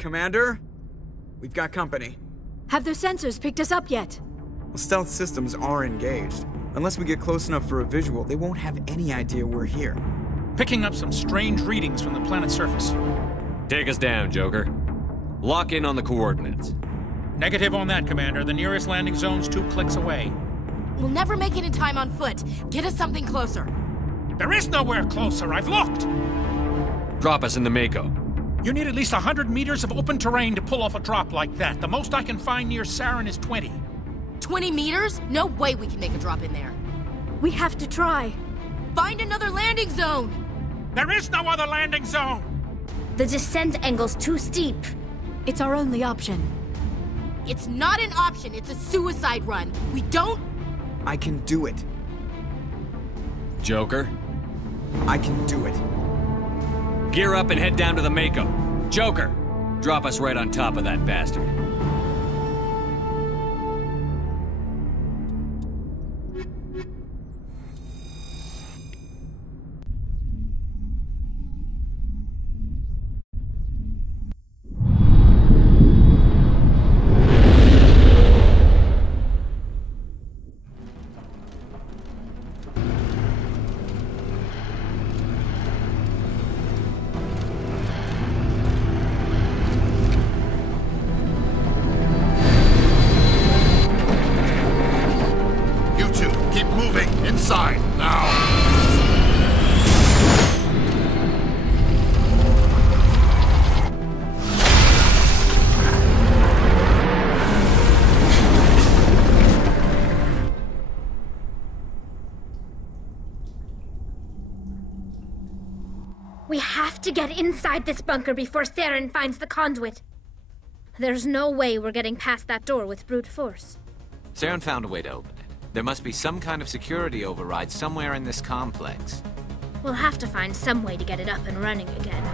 Commander? We've got company. Have their sensors picked us up yet? Well, stealth systems are engaged. Unless we get close enough for a visual, they won't have any idea we're here. Picking up some strange readings from the planet's surface. Take us down, Joker. Lock in on the coordinates. Negative on that, Commander. The nearest landing zone's 2 clicks away. We'll never make it in time on foot. Get us something closer. There is nowhere closer. I've looked. Drop us in the Mako. You need at least 100 meters of open terrain to pull off a drop like that. The most I can find near Saren is 20. 20 meters? No way we can make a drop in there. We have to try. Find another landing zone! There is no other landing zone! The descent angle's too steep. It's our only option. It's not an option, it's a suicide run. We don't... I can do it. Joker, I can do it. gear up and head down to the Mako. Joker, drop us right on top of that bastard. We have to get inside this bunker before Saren finds the conduit. There's no way we're getting past that door with brute force. Saren found a way to open it. There must be some kind of security override somewhere in this complex. We'll have to find some way to get it up and running again.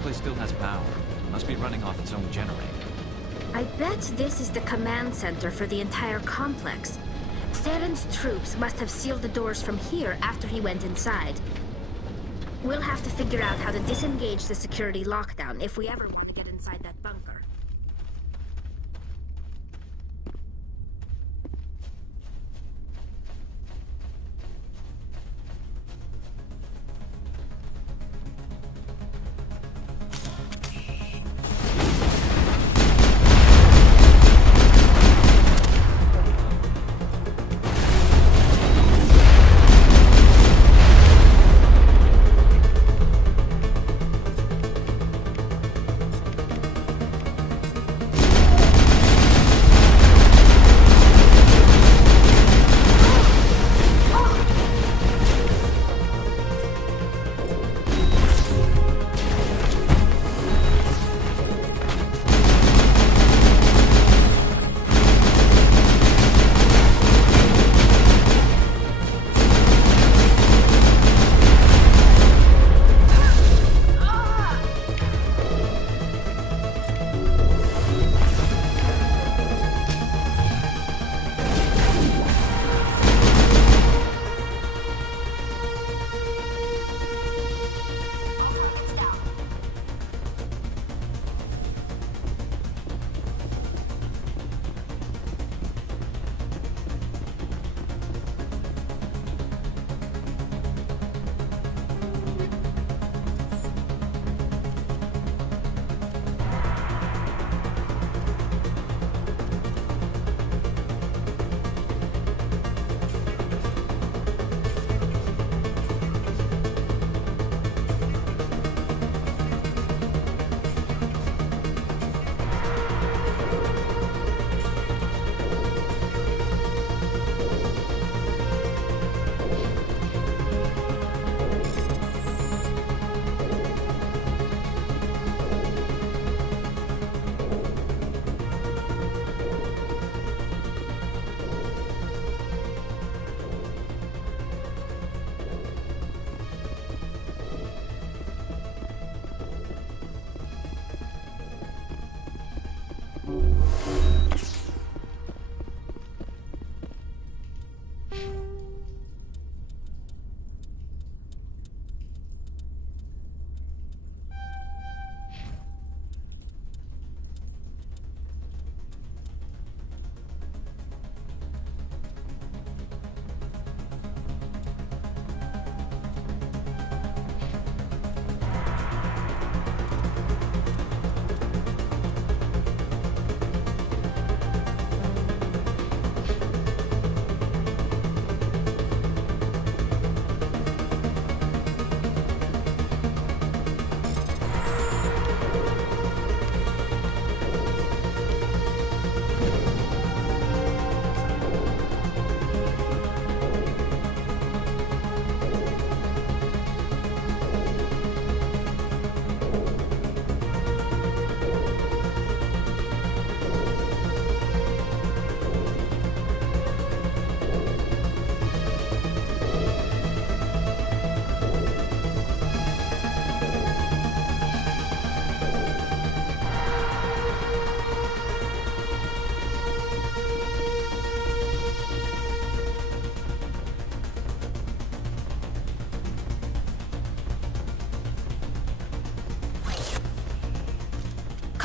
place still has power. Must be running off its own generator. I bet this is the command center for the entire complex. Saren's troops must have sealed the doors from here after he went inside. We'll have to figure out how to disengage the security lockdown if we ever want to get inside that bunker.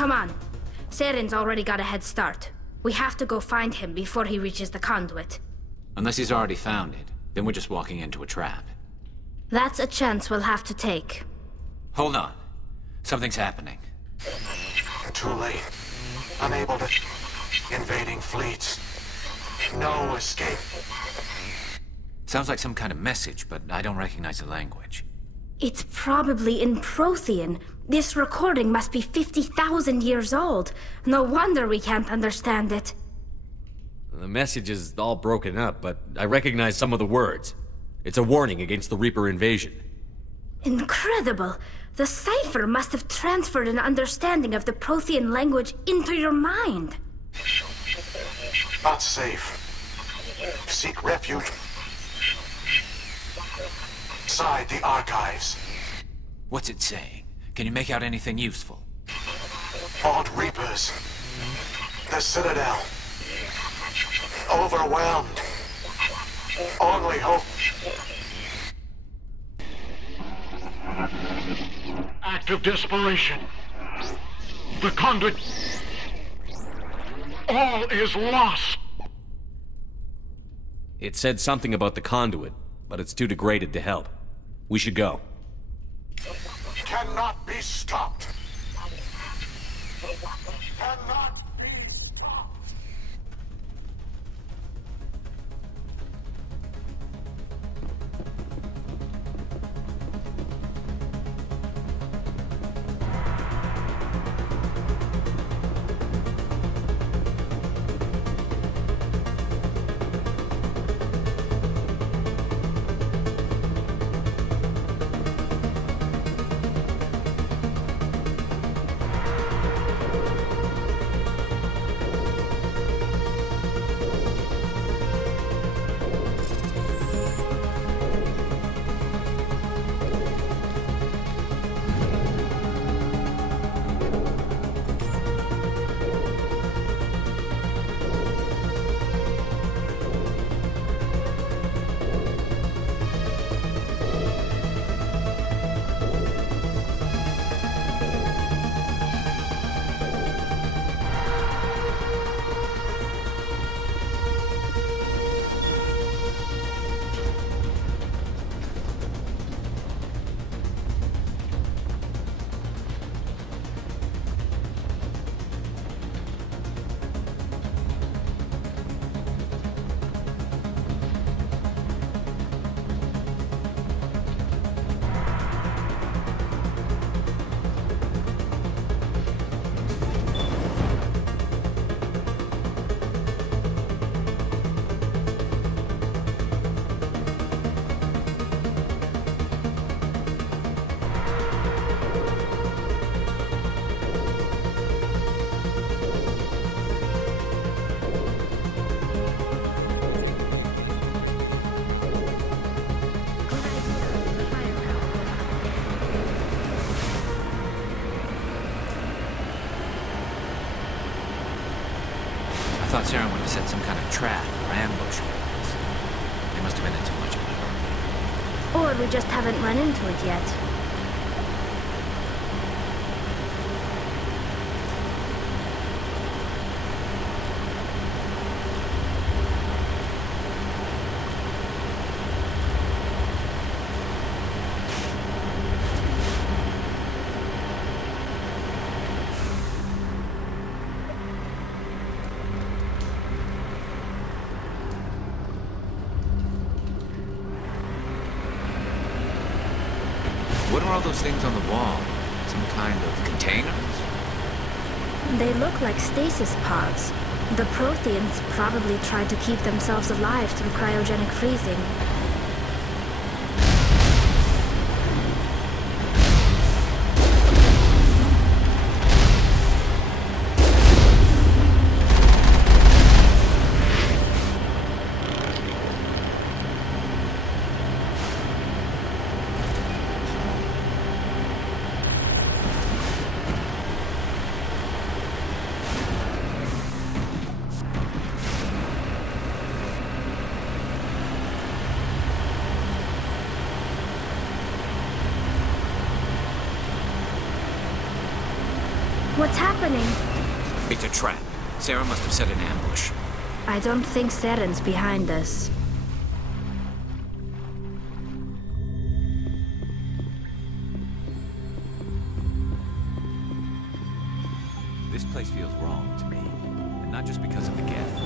Come on. Saren's already got a head start. We have to go find him before he reaches the conduit. Unless he's already found it, then we're just walking into a trap. That's a chance we'll have to take. Hold on. Something's happening. Too late. Unable to... Invading fleets. No escape. Sounds like some kind of message, but I don't recognize the language. It's probably in Prothean. This recording must be 50,000 years old. No wonder we can't understand it. The message is all broken up, but I recognize some of the words. It's a warning against the Reaper invasion. Incredible! The cipher must have transferred an understanding of the Prothean language into your mind. Not safe. Seek refuge inside the archives. What's it saying? Can you make out anything useful? Odd Reapers. The Citadel. Overwhelmed. Only hope. Act of desperation. The conduit. All is lost. It said something about the conduit, but it's too degraded to help. We should go. Cannot be stopped. Cannot be stopped. I thought Sarah would have set some kind of trap or ambush for us. They must have been in too much of a hurry. Or we just haven't run into it yet. What are all those things on the wall? Some kind of containers? They look like stasis pods. The Protheans probably tried to keep themselves alive through cryogenic freezing. What's happening? It's a trap. Sarah must have set an ambush. I don't think Saren's behind us. This place feels wrong to me. And not just because of the Geth.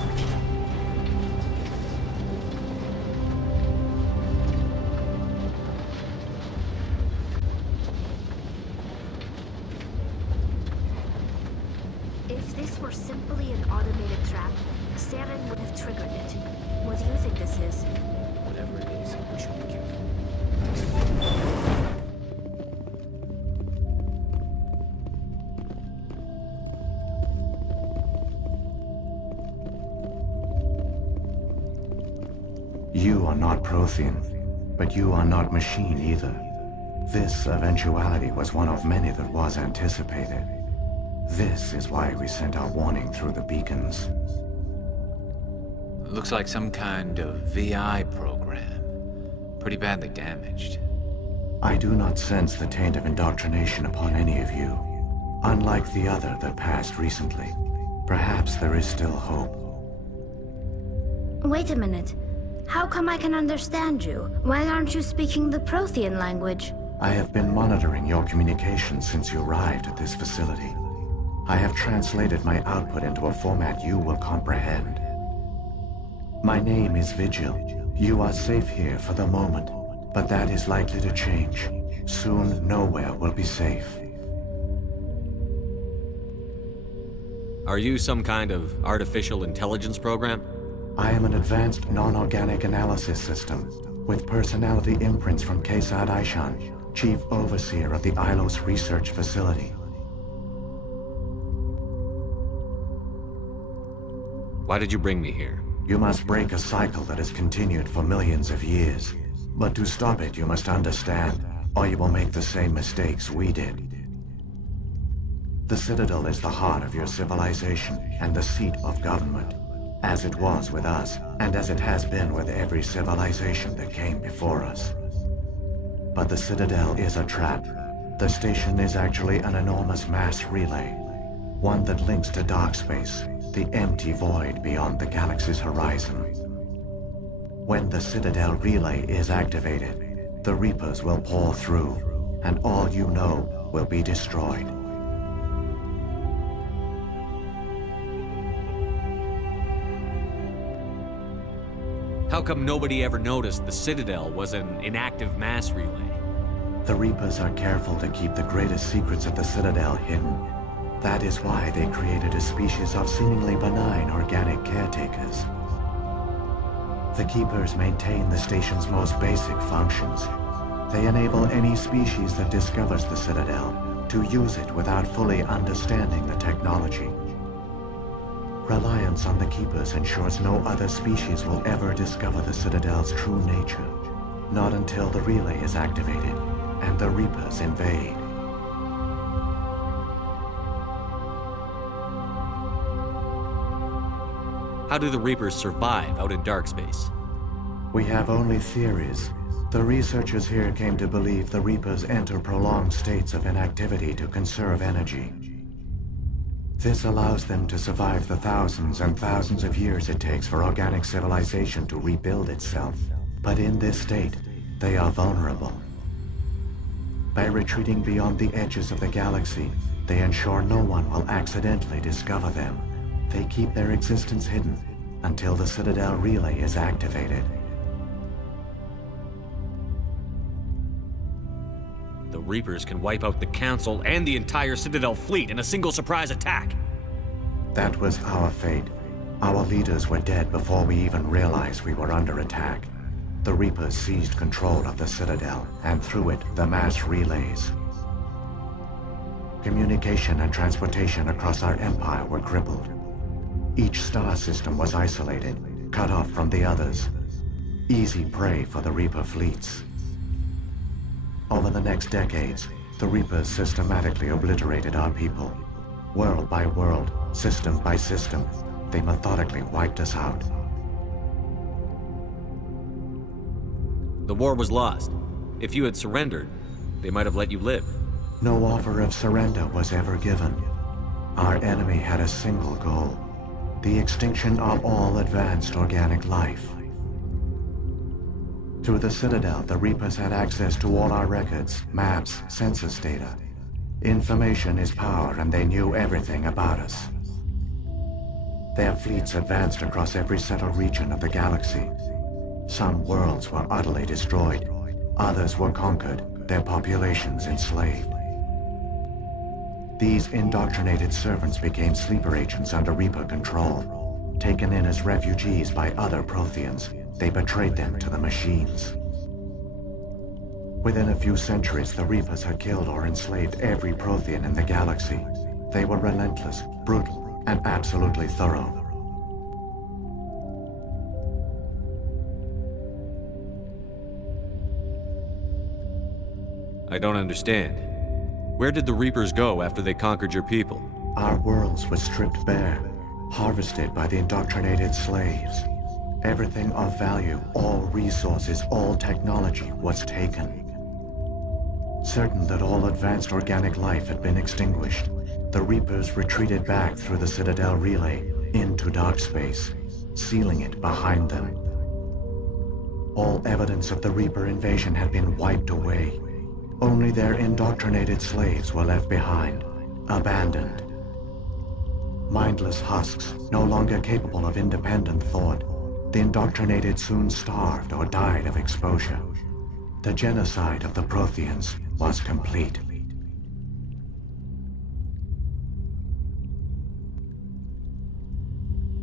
If this were simply an automated trap, Saren would have triggered it. What do you think this is? Whatever it is, we should be careful. You are not Prothean, but you are not machine either. This eventuality was one of many that was anticipated. This is why we sent our warning through the beacons. Looks like some kind of VI program. Pretty badly damaged. I do not sense the taint of indoctrination upon any of you. Unlike the other that passed recently, perhaps there is still hope. Wait a minute. How come I can understand you? Why aren't you speaking the Prothean language? I have been monitoring your communications since you arrived at this facility. I have translated my output into a format you will comprehend. My name is Vigil. You are safe here for the moment, but that is likely to change. Soon, nowhere will be safe. Are you some kind of artificial intelligence program? I am an advanced non-organic analysis system, with personality imprints from Kesad Aishan, Chief Overseer of the Ilos Research Facility. Why did you bring me here? You must break a cycle that has continued for millions of years. But to stop it, you must understand, or you will make the same mistakes we did. The Citadel is the heart of your civilization and the seat of government, as it was with us, and as it has been with every civilization that came before us. But the Citadel is a trap. The station is actually an enormous mass relay, one that links to dark space, the empty void beyond the galaxy's horizon. When the Citadel relay is activated, the Reapers will pour through, and all you know will be destroyed. How come nobody ever noticed the Citadel was an inactive mass relay? The Reapers are careful to keep the greatest secrets of the Citadel hidden. That is why they created a species of seemingly benign organic caretakers. The Keepers maintain the station's most basic functions. They enable any species that discovers the Citadel to use it without fully understanding the technology. Reliance on the Keepers ensures no other species will ever discover the Citadel's true nature. Not until the relay is activated and the Reapers invade. How do the Reapers survive out in dark space? We have only theories. The researchers here came to believe the Reapers enter prolonged states of inactivity to conserve energy. This allows them to survive the thousands and thousands of years it takes for organic civilization to rebuild itself. But in this state, they are vulnerable. By retreating beyond the edges of the galaxy, they ensure no one will accidentally discover them. They keep their existence hidden until the Citadel relay is activated. The Reapers can wipe out the Council and the entire Citadel fleet in a single surprise attack. That was our fate. Our leaders were dead before we even realized we were under attack. The Reapers seized control of the Citadel, and through it, the mass relays. Communication and transportation across our empire were crippled. Each star system was isolated, cut off from the others. Easy prey for the Reaper fleets. Over the next decades, the Reapers systematically obliterated our people. World by world, system by system, they methodically wiped us out. The war was lost. If you had surrendered, they might have let you live. No offer of surrender was ever given. Our enemy had a single goal: the extinction of all advanced organic life. Through the Citadel, the Reapers had access to all our records, maps, census data. Information is power, and they knew everything about us. Their fleets advanced across every settled region of the galaxy. Some worlds were utterly destroyed. Others were conquered, their populations enslaved. These indoctrinated servants became sleeper agents under Reaper control. Taken in as refugees by other Protheans, they betrayed them to the machines. Within a few centuries, the Reapers had killed or enslaved every Prothean in the galaxy. They were relentless, brutal, and absolutely thorough. I don't understand. Where did the Reapers go after they conquered your people? Our worlds were stripped bare, harvested by the indoctrinated slaves. Everything of value, all resources, all technology was taken. Certain that all advanced organic life had been extinguished, the Reapers retreated back through the Citadel relay into dark space, sealing it behind them. All evidence of the Reaper invasion had been wiped away. Only their indoctrinated slaves were left behind, abandoned. Mindless husks, no longer capable of independent thought, the indoctrinated soon starved or died of exposure. The genocide of the Protheans was complete.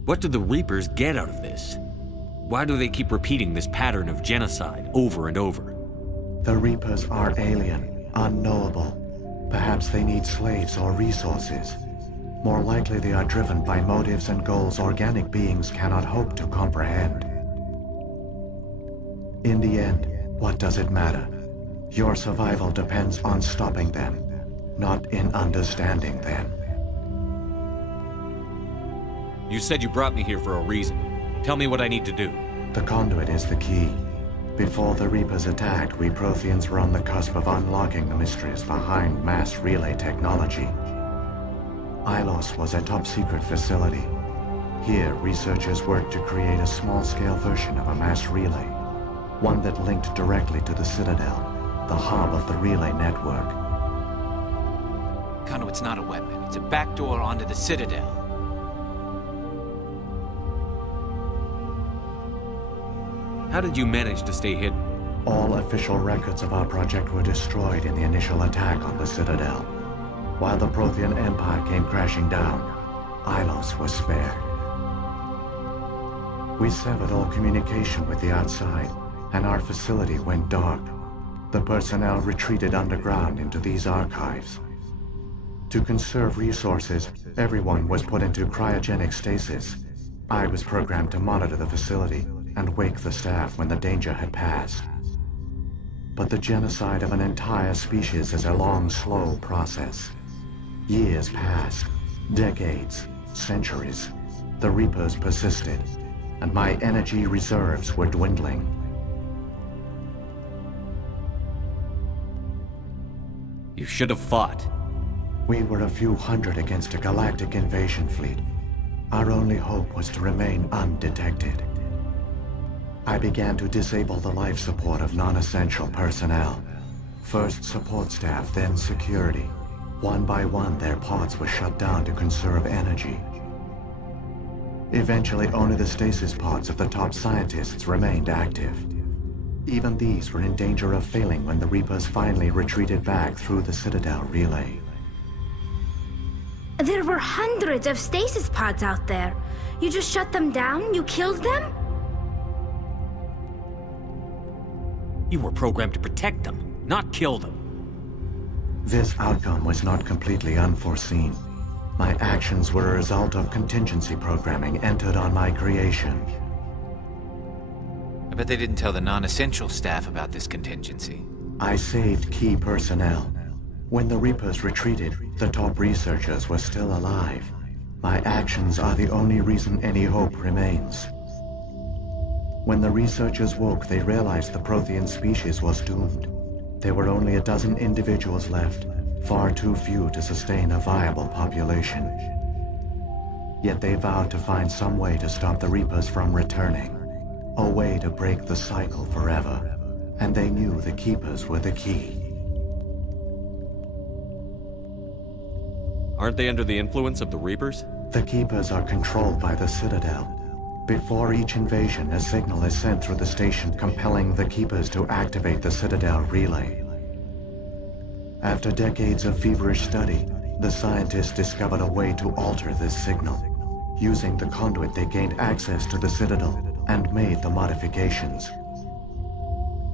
What do the Reapers get out of this? Why do they keep repeating this pattern of genocide over and over? The Reapers are alien, unknowable. Perhaps they need slaves or resources. More likely they are driven by motives and goals organic beings cannot hope to comprehend. In the end, what does it matter? Your survival depends on stopping them, not in understanding them. You said you brought me here for a reason. Tell me what I need to do. The conduit is the key. Before the Reapers attacked, we Protheans were on the cusp of unlocking the mysteries behind mass relay technology. Ilos was a top-secret facility. Here, researchers worked to create a small-scale version of a mass relay, one that linked directly to the Citadel, the hub of the relay network. Conduit's not a weapon. It's a backdoor onto the Citadel. How did you manage to stay hidden? All official records of our project were destroyed in the initial attack on the Citadel. While the Prothean Empire came crashing down, Ilos was spared. We severed all communication with the outside, and our facility went dark. The personnel retreated underground into these archives. To conserve resources, everyone was put into cryogenic stasis. I was programmed to monitor the facility and wake the staff when the danger had passed. But the genocide of an entire species is a long, slow process. Years passed, decades, centuries. The Reapers persisted, and my energy reserves were dwindling. You should have fought. We were a few hundred against a galactic invasion fleet. Our only hope was to remain undetected. I began to disable the life support of non-essential personnel. First support staff, then security. One by one, their pods were shut down to conserve energy. Eventually, only the stasis pods of the top scientists remained active. Even these were in danger of failing when the Reapers finally retreated back through the Citadel relay. There were hundreds of stasis pods out there. You just shut them down? You killed them? You were programmed to protect them, not kill them. This outcome was not completely unforeseen. My actions were a result of contingency programming entered on my creation. I bet they didn't tell the non-essential staff about this contingency. I saved key personnel. When the Reapers retreated, the top researchers were still alive. My actions are the only reason any hope remains. When the researchers woke, they realized the Prothean species was doomed. There were only a dozen individuals left, far too few to sustain a viable population. Yet they vowed to find some way to stop the Reapers from returning, a way to break the cycle forever, and they knew the Keepers were the key. Aren't they under the influence of the Reapers? The Keepers are controlled by the Citadel. Before each invasion, a signal is sent through the station compelling the Keepers to activate the Citadel relay. After decades of feverish study, the scientists discovered a way to alter this signal. Using the conduit, they gained access to the Citadel and made the modifications.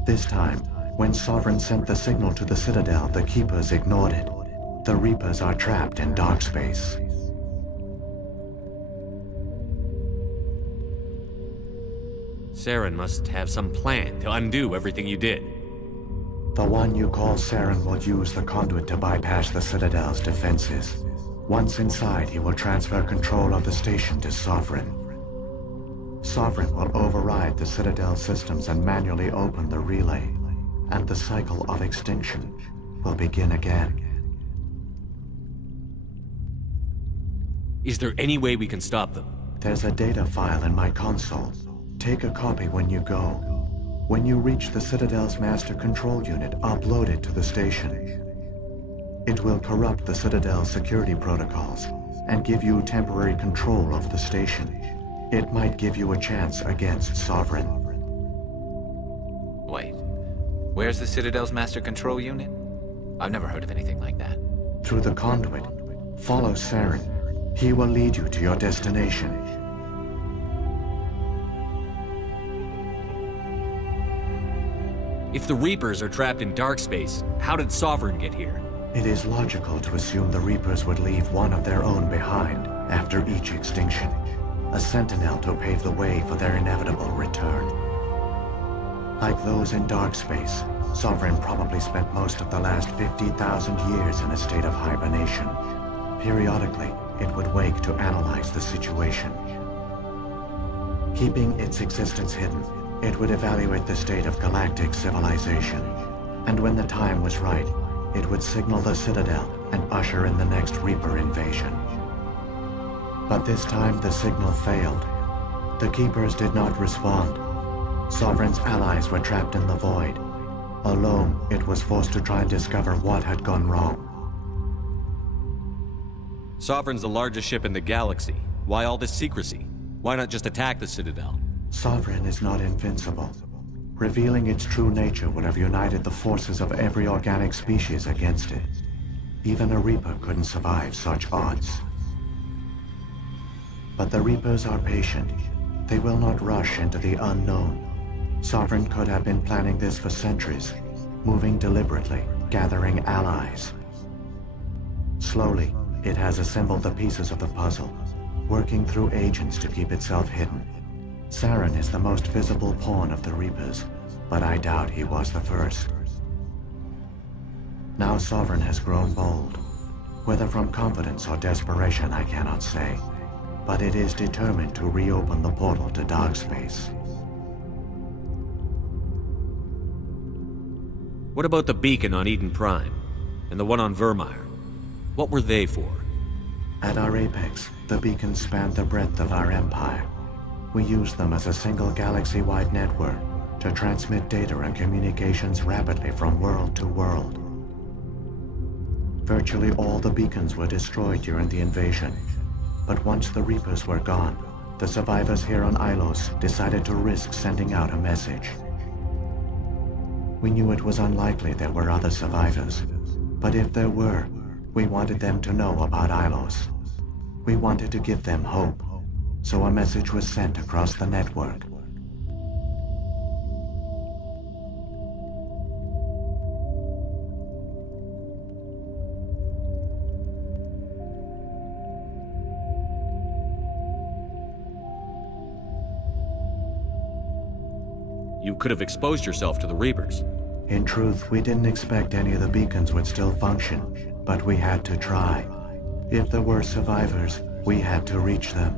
This time, when Sovereign sent the signal to the Citadel, the Keepers ignored it. The Reapers are trapped in dark space. Saren must have some plan to undo everything you did. The one you call Saren will use the conduit to bypass the Citadel's defenses. Once inside, he will transfer control of the station to Sovereign. Sovereign will override the Citadel systems and manually open the relay, and the cycle of extinction will begin again. Is there any way we can stop them? There's a data file in my console. Take a copy when you go. When you reach the Citadel's master control unit, upload it to the station. It will corrupt the Citadel's security protocols and give you temporary control of the station. It might give you a chance against Sovereign. Wait, where's the Citadel's master control unit? I've never heard of anything like that. Through the conduit, follow Saren. He will lead you to your destination. If the Reapers are trapped in dark space, how did Sovereign get here? It is logical to assume the Reapers would leave one of their own behind after each extinction. A sentinel to pave the way for their inevitable return. Like those in dark space, Sovereign probably spent most of the last 50,000 years in a state of hibernation. Periodically, it would wake to analyze the situation. Keeping its existence hidden, it would evaluate the state of galactic civilization. And when the time was right, it would signal the Citadel and usher in the next Reaper invasion. But this time the signal failed. The Keepers did not respond. Sovereign's allies were trapped in the void. Alone, it was forced to try and discover what had gone wrong. Sovereign's the largest ship in the galaxy. Why all this secrecy? Why not just attack the Citadel? Sovereign is not invincible. Revealing its true nature would have united the forces of every organic species against it. Even a Reaper couldn't survive such odds. But the Reapers are patient. They will not rush into the unknown. Sovereign could have been planning this for centuries, moving deliberately, gathering allies. Slowly, it has assembled the pieces of the puzzle, working through agents to keep itself hidden. Saren is the most visible pawn of the Reapers, but I doubt he was the first. Now Sovereign has grown bold. Whether from confidence or desperation, I cannot say. But it is determined to reopen the portal to dark space. What about the beacon on Eden Prime? And the one on Vermeer? What were they for? At our apex, the beacons spanned the breadth of our empire. We used them as a single galaxy-wide network to transmit data and communications rapidly from world to world. Virtually all the beacons were destroyed during the invasion, but once the Reapers were gone, the survivors here on Ilos decided to risk sending out a message. We knew it was unlikely there were other survivors, but if there were, we wanted them to know about Ilos. We wanted to give them hope. So a message was sent across the network. You could have exposed yourself to the Reapers. In truth, we didn't expect any of the beacons would still function, but we had to try. If there were survivors, we had to reach them.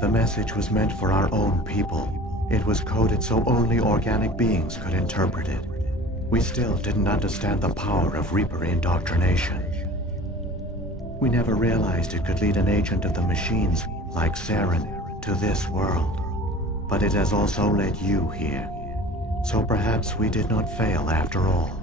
The message was meant for our own people. It was coded so only organic beings could interpret it. We still didn't understand the power of Reaper indoctrination. We never realized it could lead an agent of the machines, like Saren, to this world. But it has also led you here. So perhaps we did not fail after all.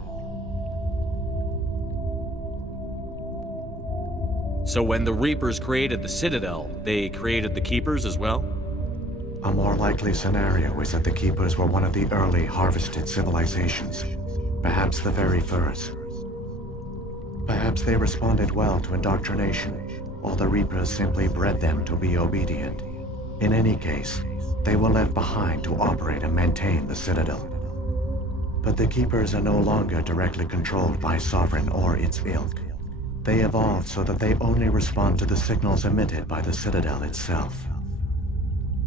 So when the Reapers created the Citadel, they created the Keepers as well? A more likely scenario is that the Keepers were one of the early harvested civilizations. Perhaps the very first. Perhaps they responded well to indoctrination, or the Reapers simply bred them to be obedient. In any case, they were left behind to operate and maintain the Citadel. But the Keepers are no longer directly controlled by Sovereign or its ilk. They evolved so that they only respond to the signals emitted by the Citadel itself.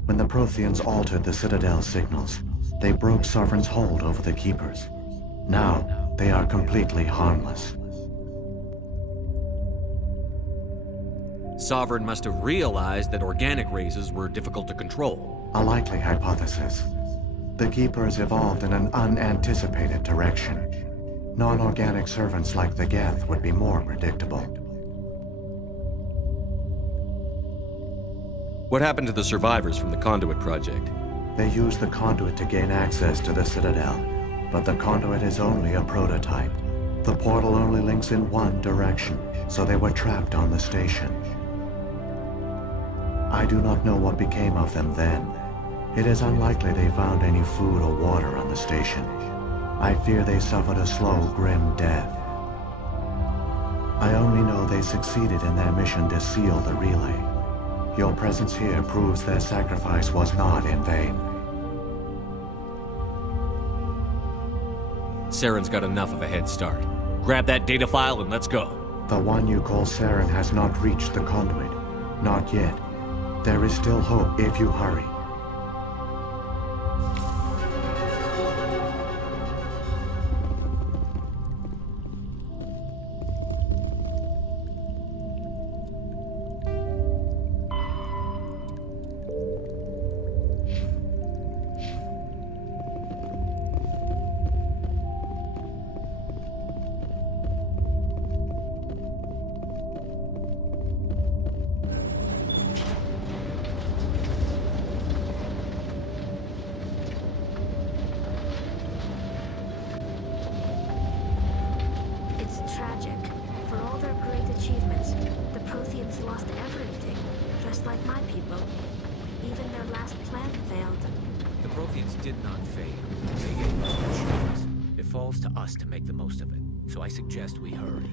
When the Protheans altered the Citadel's signals, they broke Sovereign's hold over the Keepers. Now, they are completely harmless. Sovereign must have realized that organic races were difficult to control. A likely hypothesis. The Keepers evolved in an unanticipated direction. Non-organic servants like the Geth would be more predictable. What happened to the survivors from the Conduit project? They used the conduit to gain access to the Citadel, but the conduit is only a prototype. The portal only links in one direction, so they were trapped on the station. I do not know what became of them then. It is unlikely they found any food or water on the station. I fear they suffered a slow, grim death. I only know they succeeded in their mission to seal the relay. Your presence here proves their sacrifice was not in vain. Saren's got enough of a head start. Grab that data file and let's go. The one you call Saren has not reached the conduit. Not yet. There is still hope if you hurry. To make the most of it, so I suggest we hurry.